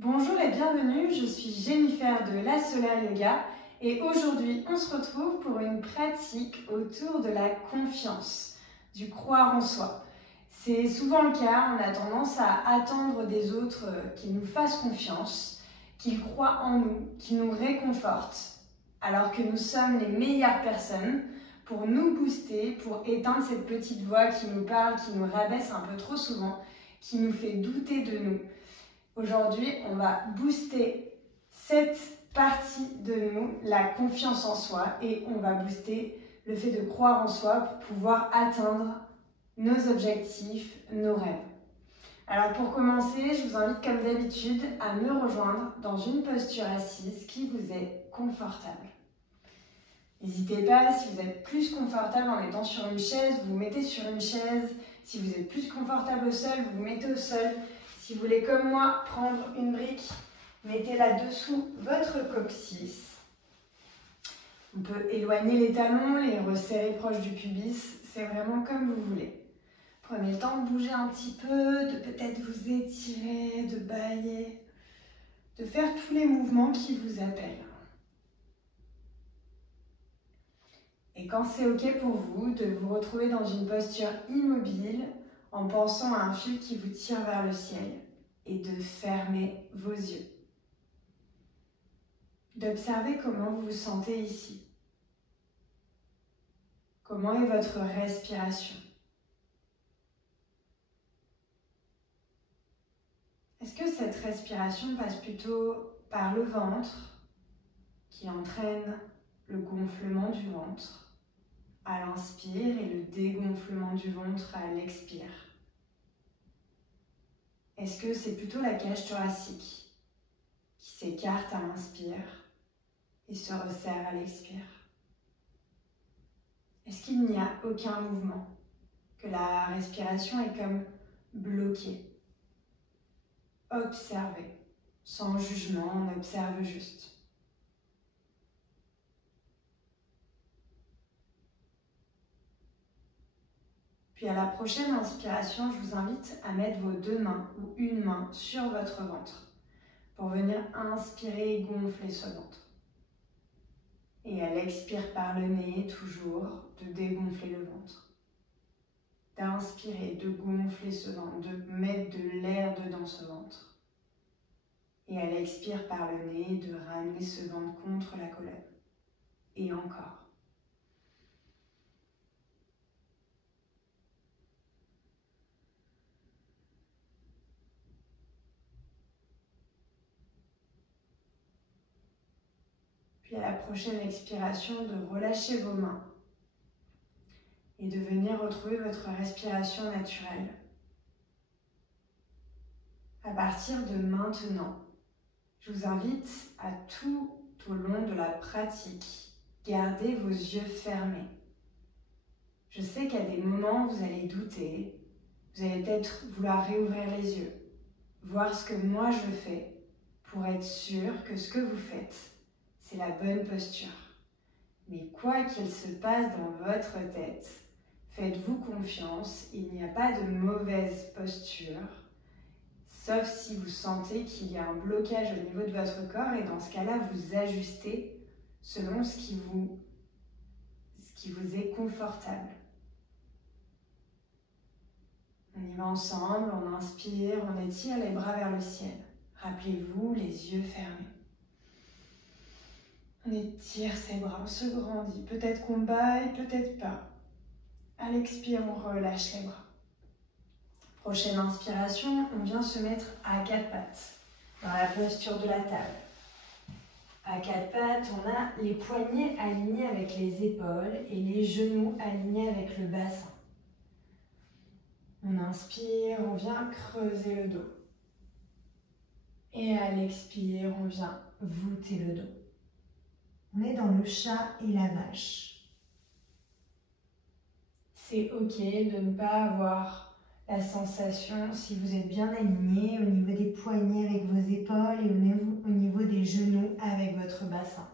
Bonjour et bienvenue, je suis Jennifer de La Solaire Yoga et aujourd'hui on se retrouve pour une pratique autour de la confiance, du croire en soi. C'est souvent le cas, on a tendance à attendre des autres qu'ils nous fassent confiance, qu'ils croient en nous, qu'ils nous réconfortent, alors que nous sommes les meilleures personnes pour nous booster, pour éteindre cette petite voix qui nous parle, qui nous rabaisse un peu trop souvent, qui nous fait douter de nous. Aujourd'hui, on va booster cette partie de nous, la confiance en soi, et on va booster le fait de croire en soi pour pouvoir atteindre nos objectifs, nos rêves. Alors pour commencer, je vous invite comme d'habitude à me rejoindre dans une posture assise qui vous est confortable. N'hésitez pas, si vous êtes plus confortable en étant sur une chaise, vous vous mettez sur une chaise. Si vous êtes plus confortable au sol, vous vous mettez au sol. Si vous voulez, comme moi, prendre une brique, mettez-la dessous votre coccyx. On peut éloigner les talons, les resserrer proche du pubis. C'est vraiment comme vous voulez. Prenez le temps de bouger un petit peu, de peut-être vous étirer, de bâiller, de faire tous les mouvements qui vous appellent. Et quand c'est OK pour vous, de vous retrouver dans une posture immobile en pensant à un fil qui vous tire vers le ciel et de fermer vos yeux. D'observer comment vous vous sentez ici. Comment est votre respiration? Est-ce que cette respiration passe plutôt par le ventre qui entraîne le gonflement du ventre à l'inspire et le dégonflement du ventre à l'expire? Est-ce que c'est plutôt la cage thoracique qui s'écarte à l'inspire et se resserre à l'expire? Est-ce qu'il n'y a aucun mouvement, que la respiration est comme bloquée? Observez, sans jugement, on observe juste. Puis à la prochaine inspiration, je vous invite à mettre vos deux mains ou une main sur votre ventre pour venir inspirer et gonfler ce ventre. Et à l'expire par le nez, toujours, de dégonfler le ventre. D'inspirer, de gonfler ce ventre, de mettre de l'air dedans ce ventre. Et à l'expire par le nez, de ramener ce ventre contre la colonne. Et encore. Puis à la prochaine expiration, de relâcher vos mains et de venir retrouver votre respiration naturelle. À partir de maintenant, je vous invite à tout au long de la pratique, garder vos yeux fermés. Je sais qu'à des moments, vous allez douter, vous allez peut-être vouloir réouvrir les yeux, voir ce que moi je fais pour être sûr que ce que vous faites, c'est la bonne posture. Mais quoi qu'il se passe dans votre tête, faites-vous confiance, il n'y a pas de mauvaise posture, sauf si vous sentez qu'il y a un blocage au niveau de votre corps et dans ce cas-là, vous ajustez selon ce qui vous est confortable. On y va ensemble, on inspire, on étire les bras vers le ciel. Rappelez-vous, les yeux fermés. On étire ses bras, on se grandit. Peut-être qu'on baille, peut-être pas. À l'expire, on relâche les bras. Prochaine inspiration, on vient se mettre à quatre pattes, dans la posture de la table. À quatre pattes, on a les poignets alignés avec les épaules et les genoux alignés avec le bassin. On inspire, on vient creuser le dos. Et à l'expire, on vient voûter le dos. On est dans le chat et la vache. C'est OK de ne pas avoir la sensation, si vous êtes bien aligné, au niveau des poignets avec vos épaules et au niveau des genoux avec votre bassin.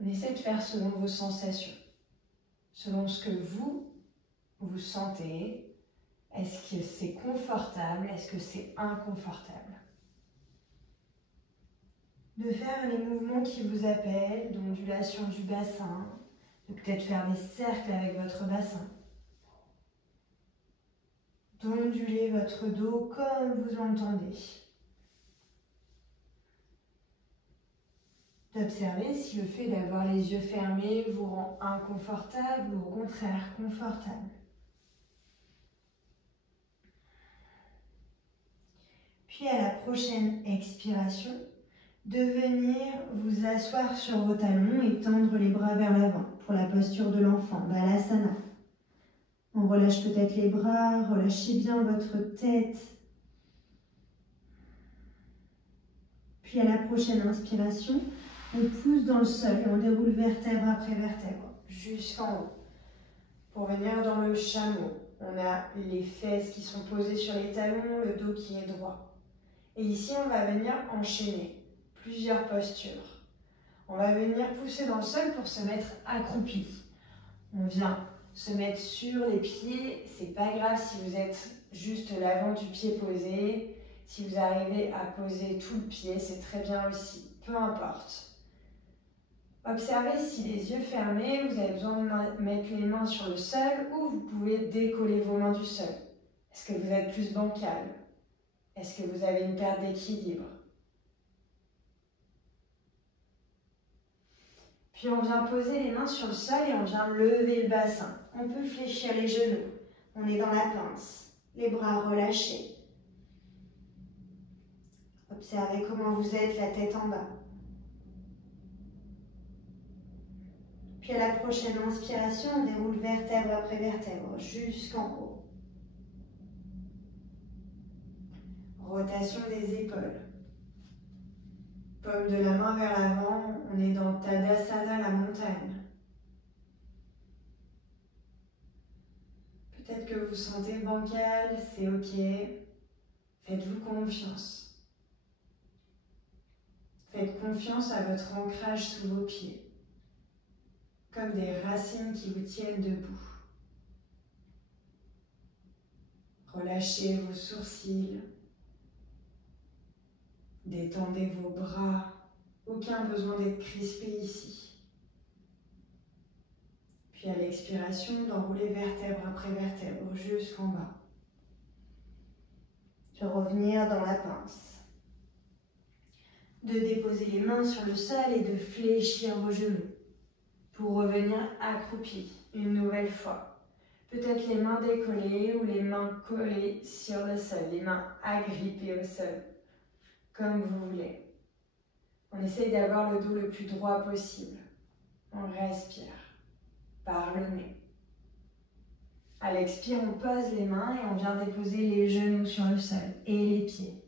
On essaie de faire selon vos sensations, selon ce que vous sentez. Est-ce que c'est confortable? Est-ce que c'est inconfortable? de faire les mouvements qui vous appellent, d'ondulation du bassin, de peut-être faire des cercles avec votre bassin, d'onduler votre dos comme vous l'entendez, d'observer si le fait d'avoir les yeux fermés vous rend inconfortable ou au contraire confortable. Puis à la prochaine expiration, de venir vous asseoir sur vos talons et tendre les bras vers l'avant pour la posture de l'enfant, Balasana. On relâche peut-être les bras, relâchez bien votre tête. Puis à la prochaine inspiration, on pousse dans le sol et on déroule vertèbre après vertèbre jusqu'en haut. Pour venir dans le chameau, on a les fesses qui sont posées sur les talons, le dos qui est droit. Et ici, on va venir enchaîner plusieurs postures. On va venir pousser dans le sol pour se mettre accroupi. On vient se mettre sur les pieds. C'est pas grave si vous êtes juste l'avant du pied posé. Si vous arrivez à poser tout le pied, c'est très bien aussi. Peu importe. Observez si les yeux fermés, vous avez besoin de mettre les mains sur le sol ou vous pouvez décoller vos mains du sol. Est-ce que vous êtes plus bancal? Est-ce que vous avez une perte d'équilibre? Puis on vient poser les mains sur le sol et on vient lever le bassin. On peut fléchir les genoux. On est dans la pince. Les bras relâchés. Observez comment vous êtes, la tête en bas. Puis à la prochaine inspiration, on déroule vertèbre après vertèbre jusqu'en haut. Rotation des épaules. Paume de la main vers l'avant, on est dans Tadasana, la montagne. Peut-être que vous vous sentez bancal, c'est ok. Faites-vous confiance. Faites confiance à votre ancrage sous vos pieds, comme des racines qui vous tiennent debout. Relâchez vos sourcils. Détendez vos bras, aucun besoin d'être crispé ici. Puis à l'expiration, d'enrouler vertèbre après vertèbre jusqu'en bas. De revenir dans la pince. De déposer les mains sur le sol et de fléchir vos genoux pour revenir accroupi une nouvelle fois. Peut-être les mains décollées ou les mains collées sur le sol, les mains agrippées au sol. Comme vous voulez. On essaye d'avoir le dos le plus droit possible. On respire par le nez. À l'expire, on pose les mains et on vient déposer les genoux sur le sol et les pieds.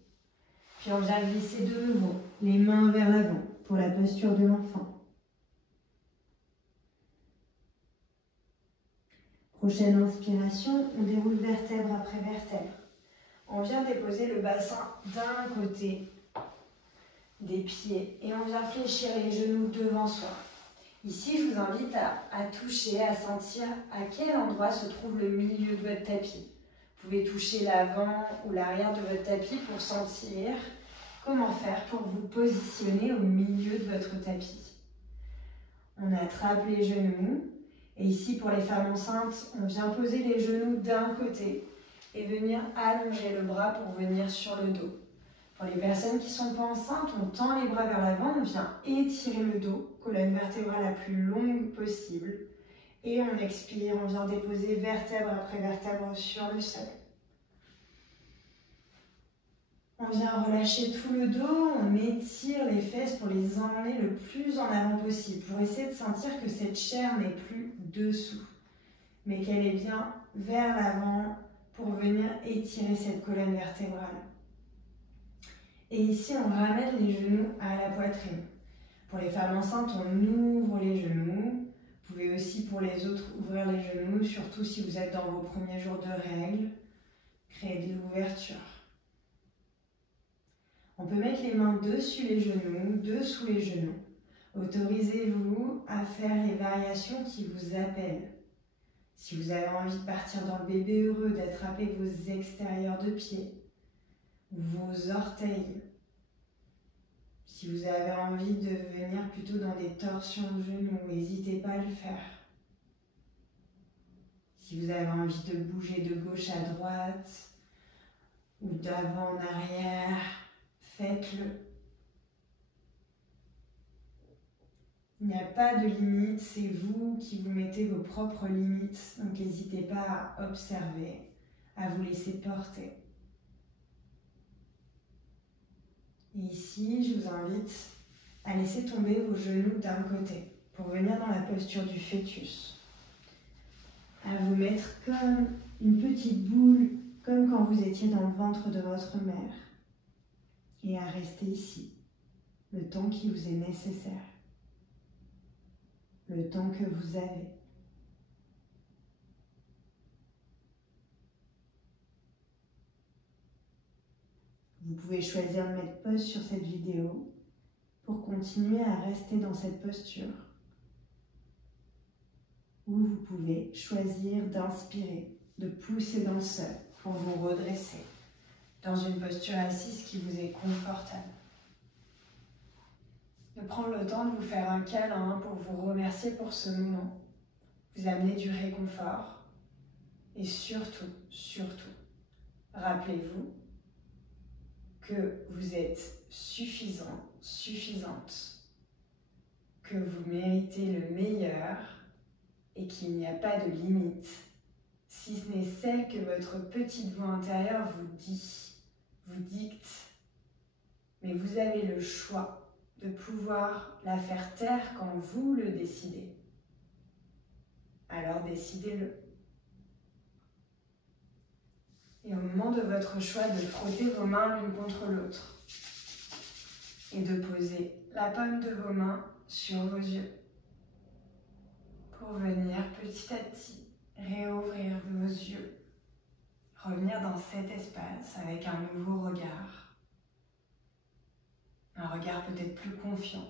Puis on vient glisser de nouveau les mains vers l'avant pour la posture de l'enfant. Prochaine inspiration, on déroule vertèbre après vertèbre. On vient déposer le bassin d'un côté des pieds et on vient fléchir les genoux devant soi. Ici, je vous invite à toucher, à sentir à quel endroit se trouve le milieu de votre tapis. Vous pouvez toucher l'avant ou l'arrière de votre tapis pour sentir comment faire pour vous positionner au milieu de votre tapis. On attrape les genoux et ici, pour les femmes enceintes, on vient poser les genoux d'un côté et venir allonger le bras pour venir sur le dos. Pour les personnes qui ne sont pas enceintes, on tend les bras vers l'avant, on vient étirer le dos, colonne vertébrale la plus longue possible. Et on expire, on vient déposer vertèbre après vertèbre sur le sol. On vient relâcher tout le dos, on étire les fesses pour les emmener le plus en avant possible, pour essayer de sentir que cette chair n'est plus dessous, mais qu'elle est bien vers l'avant pour venir étirer cette colonne vertébrale. Et ici, on ramène les genoux à la poitrine. Pour les femmes enceintes, on ouvre les genoux. Vous pouvez aussi, pour les autres, ouvrir les genoux, surtout si vous êtes dans vos premiers jours de règles. Créer de l'ouverture. On peut mettre les mains dessus les genoux, dessous les genoux. Autorisez-vous à faire les variations qui vous appellent. Si vous avez envie de partir dans le bébé heureux, d'attraper vos extérieurs de pied, vos orteils. Si vous avez envie de venir plutôt dans des torsions de genoux, n'hésitez pas à le faire. Si vous avez envie de bouger de gauche à droite ou d'avant en arrière, faites-le. Il n'y a pas de limite, c'est vous qui vous mettez vos propres limites, donc n'hésitez pas à observer, à vous laisser porter. Et ici, je vous invite à laisser tomber vos genoux d'un côté pour venir dans la posture du fœtus. À vous mettre comme une petite boule, comme quand vous étiez dans le ventre de votre mère. Et à rester ici, le temps qui vous est nécessaire. Le temps que vous avez. Vous pouvez choisir de mettre pause sur cette vidéo pour continuer à rester dans cette posture. Ou vous pouvez choisir d'inspirer, de pousser dans le sol pour vous redresser dans une posture assise qui vous est confortable. De prendre le temps de vous faire un câlin pour vous remercier pour ce moment, vous amener du réconfort et surtout, rappelez-vous que vous êtes suffisant, suffisante, que vous méritez le meilleur et qu'il n'y a pas de limite, si ce n'est celle que votre petite voix intérieure vous dit, vous dicte. Mais vous avez le choix de pouvoir la faire taire quand vous le décidez. Alors décidez-le. Et au moment de votre choix de frotter vos mains l'une contre l'autre et de poser la paume de vos mains sur vos yeux pour venir petit à petit réouvrir vos yeux, revenir dans cet espace avec un nouveau regard, un regard peut-être plus confiant.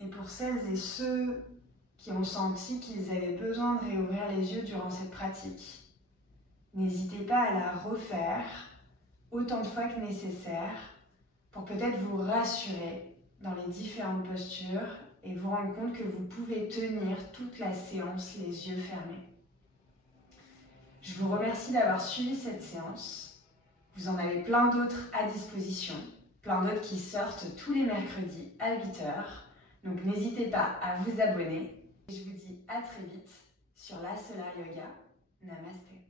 Et pour celles et ceux qui ont senti qu'ils avaient besoin de réouvrir les yeux durant cette pratique, n'hésitez pas à la refaire autant de fois que nécessaire pour peut-être vous rassurer dans les différentes postures et vous rendre compte que vous pouvez tenir toute la séance les yeux fermés. Je vous remercie d'avoir suivi cette séance. Vous en avez plein d'autres à disposition, plein d'autres qui sortent tous les mercredis à 8 h. Donc n'hésitez pas à vous abonner. Je vous dis à très vite sur la Solar Yoga. Namasté.